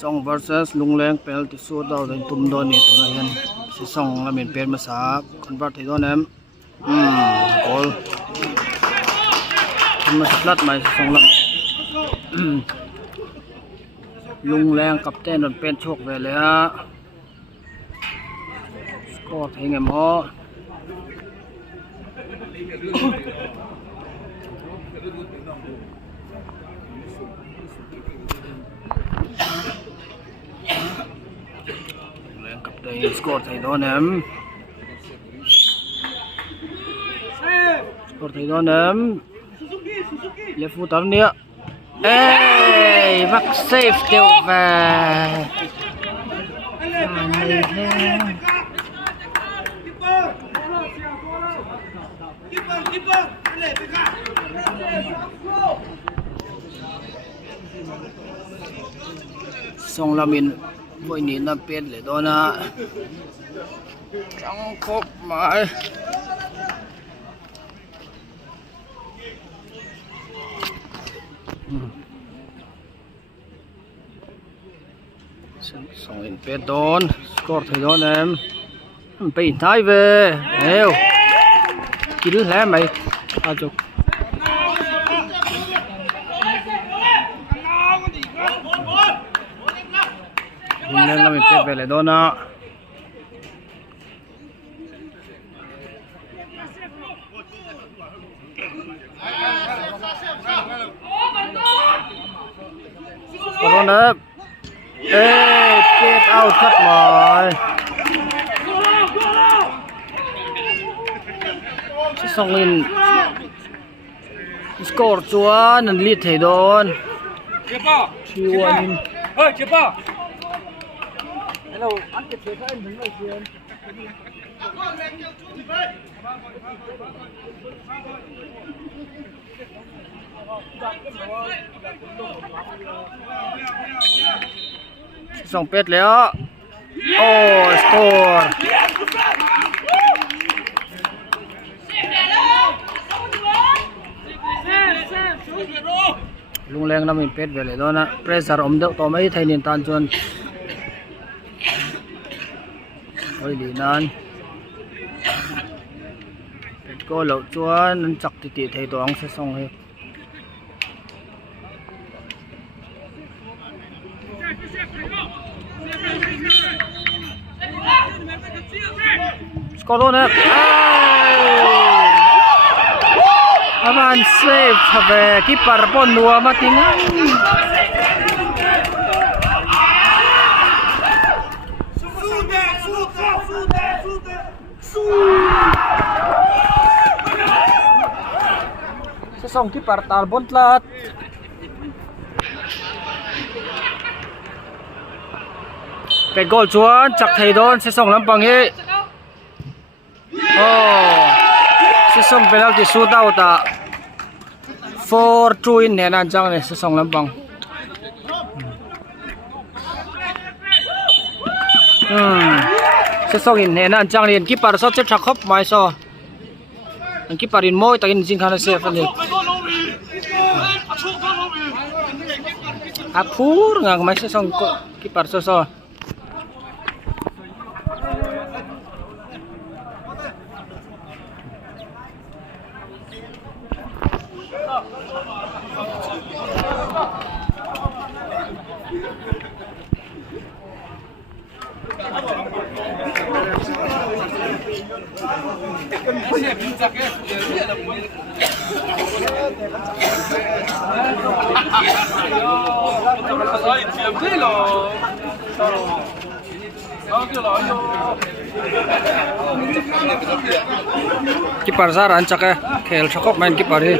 Song versus ลุงแรงpenalty shootout dan tumdon ni tunayan si Song lamin pen masak convert hi donem goal masaklat mai si Song lam ลุงแรงกับเต้นโดนเป็นโชคไปแล้วสกอร์ให้ไงหมอแรงกับเต้นสกอร์ให้โดนน้ำสกอร์ให้โดนน้ำเลฟูตอนเนี้ยVak safe tiêu và Song Lamin với nhìn nó biết để đó na trong khốp mãi Song in pet don score thay don em bị thái về heo kín lẽ mày chụp nên là mình pet về lại don á don em get out cut rồi xong lên score chúa nền liệt thể đồn chiêu anh ơi chiêu bao hello anh cái thế anh đứng lại chuyện Song pet แล้วโอ้สกอร์ลุงแรงนำเป็นเป็ดไปเลยด้วยนะเพรสซาร์อมเดอต่อไม่ไทยเนียนตันจนโอ้ยดีนั้นเป็ดก็เหล่าจวนนั้นจักติไทยตัวอังเสียส่งให้สกอร์โดนอามันเซฟทำไปคิปปาร์ปอนนัวมาทิ้งส่งคิปปาร์ตาลบนตลาดเป็นโกลชวนจากไทยโดนส่งลำปังฮีโอ้ส่งเป็นเอาที่สู้ดาวตา4-2เนี่ยนั่นจังเลยส่งลำปังส่งอินเนี่ยนั่นจังเลยกิปปาร์สอดเจ็บชักครบไม่ซอกิปปาร์อินโม่แต่กินจริงขนาดเสียฟันเลยอาพูดงานไม่ส่งกิปปาร์ซอKiper Zara ancak ya, Kel Chakop main kiper ini.